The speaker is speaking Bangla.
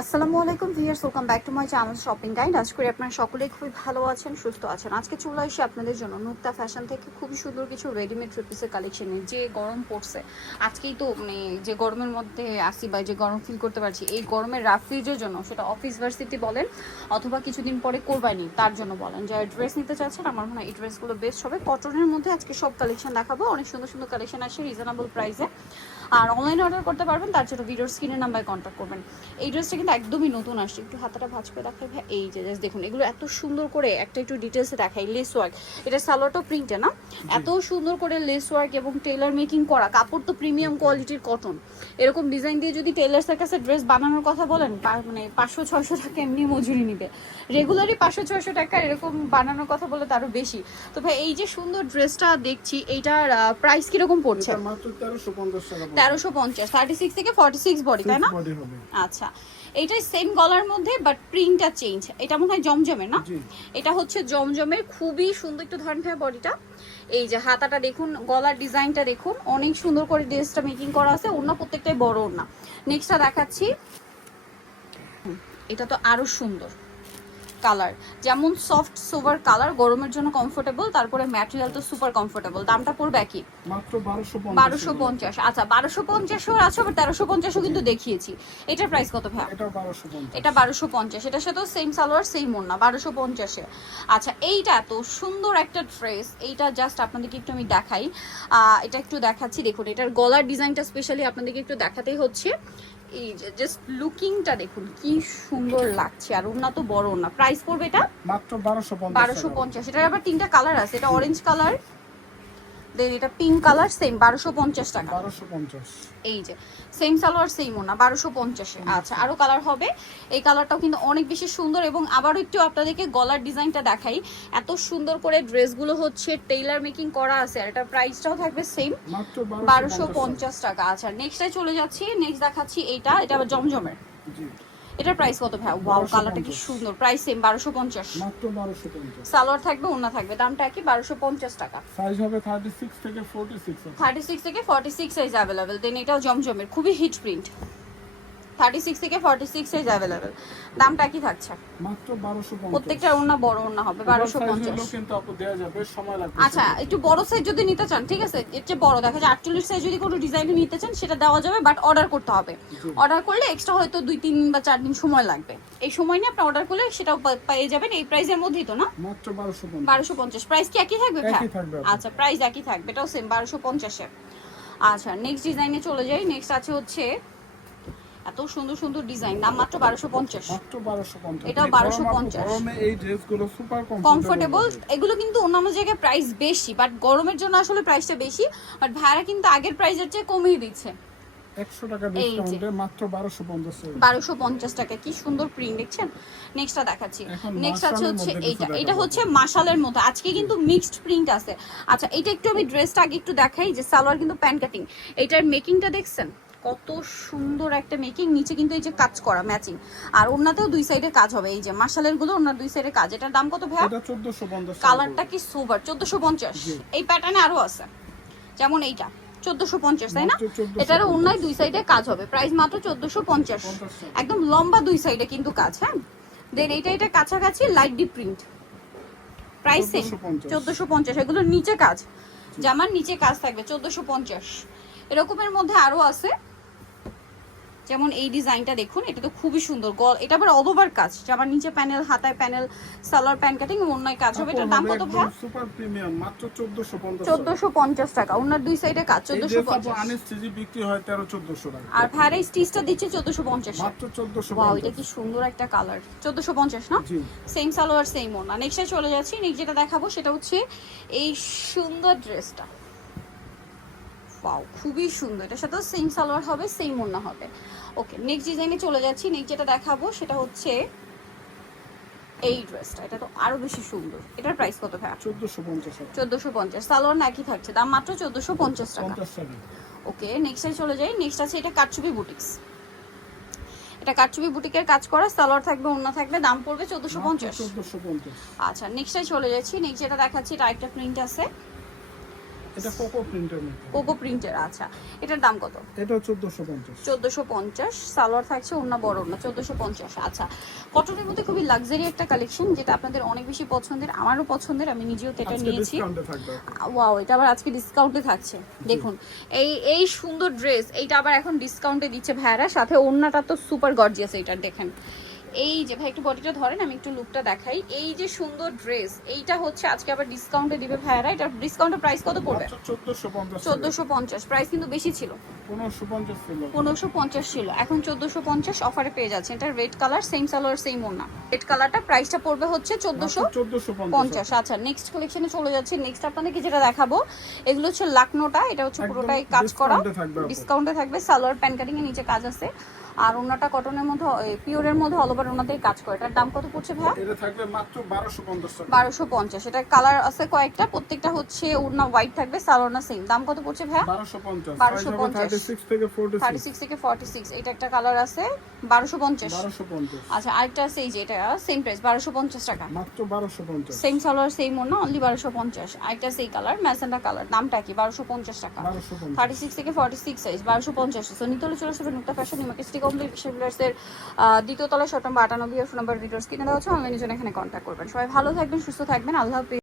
আসসালামু আলাইকুম viewers welcome back to my channel shopping guide. আজ করি আপনারা সকলেই খুবই ভালো আছেন, সুস্থ আছেন। আজকে চলে আসি আপনাদের জন্য নুক্তা ফ্যাশন থেকে। খুবই সুন্দর কিছু রেডিমেড পিসের কালেকশন যে গরম পড়ছে, আজকেই তো মানে যে গরমের মধ্যে আসি বা যে গরম ফিল করতে পারছি, এই গরমের রাফিজের জন্য, সেটা অফিস ভার্সিটি বলেন অথবা কিছুদিন পরে কোরবানি, তার জন্য বলেন। যারা ড্রেস নিতে চাচ্ছেন, আমার মনে হয় এই ড্রেসগুলো বেস্ট হবে। কটনের মধ্যে আজকে সব কালেকশন দেখাবো। অনেক সুন্দর সুন্দর কালেকশন আসে রিজনেবল প্রাইসে আর অনলাইনে অর্ডার করতে পারবেন, তার জন্য ভিডিওর স্ক্রিনের নাম্বারে কন্ট্যাক্ট করবেন। এই ড্রেসটা কিন্তু একদমই নতুন আসছে। একটু হাতাটা ভাঁজ করে দেখাই ভাই। এই যে জাস্ট দেখুন এগুলো এত সুন্দর করে একটা একটু ডিটেলসে দেখাই লেস ওয়ার্ক এটা সালোয়ারটাও প্রিন্টে না? এত সুন্দর করে লেস ওয়ার্ক এবং টেলার মেকিং করা। কাপড় তো প্রিমিয়াম কোয়ালিটির কটন এরকম ডিজাইন দিয়ে যদি টেলার্সের কাছে ড্রেস বানানোর কথা বলেন মানে পাঁচশো ছয়শো টাকা এমনি মজুরি নিবে। রেগুলারই পাঁচশো ছয়শো টাকা এরকম বানানোর কথা বলে তারও বেশি। তো ভাই এই যে সুন্দর ড্রেসটা দেখছি এইটার প্রাইস কীরকম পড়ছে? তেরোশো পঞ্চাশ থার্টি সিক্স থেকে ফর্টি সিক্স বডি তাই না। আচ্ছা। এইটাই সেম গলার মধ্যে বাট প্রিন্টটা চেঞ্জ এটা মনে হয় জমজমে না? এটা হচ্ছে জমজমের খুবই সুন্দর একটু ধরেন ভাই বডিটা। এই যে হাতাটা দেখুন গলার ডিজাইনটা দেখুন অনেক সুন্দর করে ড্রেসটা মেকিং করা আছে অন্য প্রত্যেকটাই বড় ওড়না। নেক্সটটা দেখাচ্ছি। এটা তো আরও সুন্দর। কালার। যেমন সফট সোভার কালার গরমের জন্য কমফোর্টেবল তারপরে ম্যাটেরিয়াল তো সুপার কমফোর্টেবল দামটা পড়বে কি বারোশো পঞ্চাশ। আচ্ছা বারোশো পঞ্চাশও আছে আবার তেরোশো পঞ্চাশও কিন্তু দেখিয়েছি। এটার প্রাইস কত ভাই এটা বারোশো পঞ্চাশ। পঞ্চাশ। এটার সাথেও সেম সালোয়ার সেম ওড়না বারোশো পঞ্চাশে। আচ্ছা এইটা এত সুন্দর একটা ড্রেস এইটা জাস্ট আপনাদেরকে একটু আমি দেখাই। এটা একটু দেখাচ্ছি দেখুন এটার গলার ডিজাইনটা স্পেশালি আপনাদেরকে একটু দেখাতেই হচ্ছে। এই যে জাস্ট লুকিংটা দেখুন কি সুন্দর লাগছে। আর ওনা তো বড় না প্রাইস পড়বে এটা? মাত্র বারোশো বারোশো পঞ্চাশ। এটার আবার তিনটা কালার আছে। এটা অরেঞ্জ কালার দেন এটা পিঙ্ক কালার সেম বারোশো পঞ্চাশ টাকা। বারোশো পঞ্চাশ। এই যে সেম সালোয়ার সেম ওনা বারোশো পঞ্চাশে আচ্ছা আরও কালার হবে। এই কালারটাও কিন্তু অনেক বেশি সুন্দর এবং আবারও একটু আপনাদেরকে গলার ডিজাইনটা দেখাই। এত সুন্দর করে ড্রেসগুলো হচ্ছে টেইলার মেকিং করা আছে আর এটার প্রাইসটাও থাকবে সেম বারোশো পঞ্চাশ। টাকা। আচ্ছা নেক্সটে চলে যাচ্ছি নেক্সট দেখাচ্ছি এইটা এটা আবার জমজমের। এটার প্রাইস কত ভাই? ওয়াও কালারটা কি সুন্দর। প্রাইস সেম বারোশো পঞ্চাশ। মাত্র বারোশো পঞ্চাশ। সালোয়ার থাকবে ওনা থাকবে। দামটা কি বারোশো পঞ্চাশ টাকা। সাইজ হবে থার্টি সিক্স থেকে ফোরটি সিক্স থার্টি সিক্স থেকে forty six size available then এটাও জমজমের খুবই হিট প্রিন্ট থার্টি সিক্স থেকে ফর্টি সিক্স সাইজ অ্যাভেলেবেল দামটা কি থাকছে। মাত্র বারোশো প্রত্যেকটা ওড়না বড় ওড়না হবে বারোশো পঞ্চাশ। কিন্তু আপু দেওয়া যাবে সময় লাগবে। আচ্ছা একটু বড় সাইজ যদি নিতে চান ঠিক আছে? এর চেয়ে বড় দেখা যায় আটচল্লিশ সাইজ যদি কোনো ডিজাইনে নিতে চান সেটা দেওয়া যাবে বাট অর্ডার করতে হবে। অর্ডার করলে এক্সট্রা হয়তো দুই তিন বা চার দিন সময় লাগবে। এই সময় নিয়ে আপনি অর্ডার করলে সেটাও পেয়ে যাবেন এই প্রাইসের মধ্যেই তো না? মাত্র বারোশো পঞ্চাশ। প্রাইস কি একই থাকবে আচ্ছা প্রাইস একই থাকবে এটাও সেম বারোশো পঞ্চাশে আচ্ছা নেক্সট ডিজাইনে চলে যাই। নেক্সট আছে হচ্ছে এত সুন্দর সুন্দর ডিজাইন দাম মাত্র বারোশো পঞ্চাশ। মাত্র বারোশো পঞ্চাশ। এটাও এই গরম 1250 গরমে এই ড্রেসগুলো সুপার কমফোর্টেবল এগুলো কিন্তু অন্যান্য জায়গায় প্রাইস বেশি বাট গরমের জন্য আসলে প্রাইসটা বেশি বাট ভাড়া কিন্তু আগের প্রাইসের চেয়ে কমিয়ে দিচ্ছে। টাকা ডিসকাউন্টে মাত্র কি সুন্দর প্রিন্ট দেখছেন? নেক্সটটা দেখাচ্ছি। নেক্সট আছে হচ্ছে এইটা এটা হচ্ছে মাশালের মতো। আজকে কিন্তু মিক্সড প্রিন্ট আছে। আচ্ছা এটা একটু আমি ড্রেসটা আগে একটু দেখাই যে সালোয়ার কিন্তু প্যান্ট কাটিং এটার মেকিংটা দেখছেন? কত সুন্দর একটা মেকিং নিচে কিন্তু এই যে কাজ করা ম্যাচিং আর ওনাতেও দুই সাইডে কাজ হবে এই যে মাশালেরগুলো ওনার দুই সাইডে কাজ। এটার দাম কত ভাইয়া? কালারটা কি সুপার চোদ্দশো পঞ্চাশ। এই প্যাটার্নে আরও আছে। যেমন এইটা চোদ্দশো পঞ্চাশ তাই না? মাত্র 1450 এটার অন্যায় দুই সাইডে কাজ হবে। প্রাইস মাত্র চোদ্দশো পঞ্চাশ। একদম লম্বা দুই সাইডে কিন্তু কাজ হ্যাঁ? দেন এটা এটা কাছাকাছি light deep print price same 1450 চোদ্দশো পঞ্চাশ। এগুলোর নিচে কাজ। জামার নিচে কাজ থাকবে চোদ্দশো পঞ্চাশ। এরকমের মধ্যে আরও আছে। যেমন এই ডিজাইনটা দেখুন এটা তো খুবই সুন্দর। গল এটা আবার অল ওভার কাজ। জামার নিচে প্যানেল হাতায় প্যানেল সালোয়ার প্যান কাটিং অন্যায় কাজ হবে। এটার দাম কত ভাই সুপার প্রিমিয়াম মাত্র 1450 চোদ্দশো পঞ্চাশ টাকা। ওনার দুই সাইডে কাজ এই চোদ্দশো ড্রেস আপু পঞ্চাশ। আনএসটিজি বিক্রি হয় 13 1400 টাকা। আর ভাইরা স্টিচটা দিচ্ছে চোদ্দশো পঞ্চাশ। মাত্র 1450 ওয়াও এটা কি সুন্দর একটা কালার চোদ্দশো পঞ্চাশ না? জি। সেম সালোয়ার সেম ওনা নেক্সটে চলে যাচ্ছি। নেক্সট যেটা দেখাবো সেটা হচ্ছে এই সুন্দর ড্রেসটা ওয়াও খুবই সুন্দর। এটার সাথে সেম সালোয়ার হবে সেম ওনা হবে। ওকে নেক্সট ডিজাইনে চলে যাচ্ছি। নেক্সট যেটা দেখাবো সেটা হচ্ছে এই ড্রেসটা এটা তো আরও বেশি সুন্দর। এটার প্রাইস কত ভাই? 1450 টাকা। চোদ্দশো পঞ্চাশ। সালোয়ার নাকি থাকছে। দাম মাত্র চোদ্দশো পঞ্চাশ টাকা। ওকে নেক্সটে চলে যাই। নেক্সট আছে এটা কাটচুপি বুটিক্স এটা কাটচুপি বুটিকের কাজ করা। সালোয়ার থাকবে অন্য থাকবে দাম পড়বে চোদ্দশো পঞ্চাশ। আচ্ছা নেক্সটে চলে যাচ্ছি। নেক্সট যেটা দেখাচ্ছি এটা একটা প্রিন্ট আছে। এটা কোকো প্রিন্টের মধ্যে। কোকো প্রিন্টের আচ্ছা। এটার দাম কত? এটা চোদ্দশো পঞ্চাশ। চোদ্দোশো পঞ্চাশ সালোয়ার থাকছে অন্য বড় না চোদ্দোশো পঞ্চাশ আচ্ছা। কটনের মধ্যে খুবই লাক্সারি একটা কালেকশন যেটা আপনাদের অনেক বেশি পছন্দের আমারও পছন্দের আমি নিজেও তো এটা নিয়েছি। ওয়াও এটা আবার আজকে ডিসকাউন্টে থাকছে দেখুন। এই এই সুন্দর ড্রেস এইটা আবার এখন ডিসকাউন্টে দিচ্ছে ভাইয়ারা সাথে ওড়নাটা তো সুপার গর্জিয়াস এইটা দেখেন। এই যে ভাই একটু বডিটা ধরেন আমি একটু লুকটা দেখাই। এই যে সুন্দর ড্রেস এইটা হচ্ছে আজকে আবার ডিসকাউন্টে দিবে ভাইয়ারা। এটা ডিসকাউন্টের প্রাইস কত পড়বে? মাত্র চোদ্দশো পঞ্চাশ চোদ্দোশো পঞ্চাশ প্রাইস কিন্তু বেশি ছিল। পনেরোশো পঞ্চাশ ছিল। পনেরোশো পঞ্চাশ ছিল। এখন চোদ্দোশো পঞ্চাশ অফারে পেয়ে যাচ্ছে। এটা red colour same salwar same ওনা রেড কালারটা প্রাইসটা পড়বে হচ্ছে চোদ্দোশো চোদ্দশো পঞ্চাশ। পঞ্চাশ। আচ্ছা নেক্সট কালেকশনে চলে যাচ্ছে। নেক্সট আপনাদেরকে যেটা দেখাবো এগুলো হচ্ছে লাকনোটা। এটা হচ্ছে পুরোটাই কাজ করা। ডিসকাউন্টে থাকবে সালোয়ার প্যান কাটিং এর নিচে কাজ আছে। আর ওনাটা কটনের মধ্যে পিওরের মধ্যে অল ওভার ওনাতেই কাজ করে। এটার দাম কত পড়ছে ভাইয়া? এটা থাকবে মাত্র বারোশো পঞ্চাশ টাকা। বারোশো পঞ্চাশ। এটা কালার আছে কয়েকটা প্রত্যেকটা হচ্ছে ওড়না হোয়াইট থাকবে সালোনা সেম দাম কত পড়ছে পঞ্চাশ। 1250 থার্টি সিক্স থেকে ফোর্টি থার্টি সিক্স থেকে ফর্টি সিক্স এটা একটা কালার আছে বারোশো পঞ্চাশ। বারোশো পঞ্চাশ। আচ্ছা আরেকটা আছে এই যে এটা সেম প্রাইস বারোশো পঞ্চাশ টাকা। মাত্র বারোশো পঞ্চাশ। সেম সালোয়ার সেম ওনা অনলি বারোশো পঞ্চাশ। আরেকটা সেই কালার ম্যাসেন্ডা কালার দামটা কি? বারোশো পঞ্চাশ টাকা। বারোশো পঞ্চাশ। থার্টি সিক্স থেকে ফর্টি সিক্স সাইজ বারোশো পঞ্চাশ। সো নিতলে চলে আসবে নুক্তা ফ্যাশন ইমার্কেস্টি কমপ্লিট দ্বিতীয় তলায় শট নম্বর আটানব্বই ফোন নাম্বার ডিটেলস কিনে দেওয়া হচ্ছে অনলাইনের জন্য এখানে কন্ট্যাক্ট করবেন। সবাই ভালো থাকবেন, সুস্থ থাকবেন, আল্লাহ হাফিজ।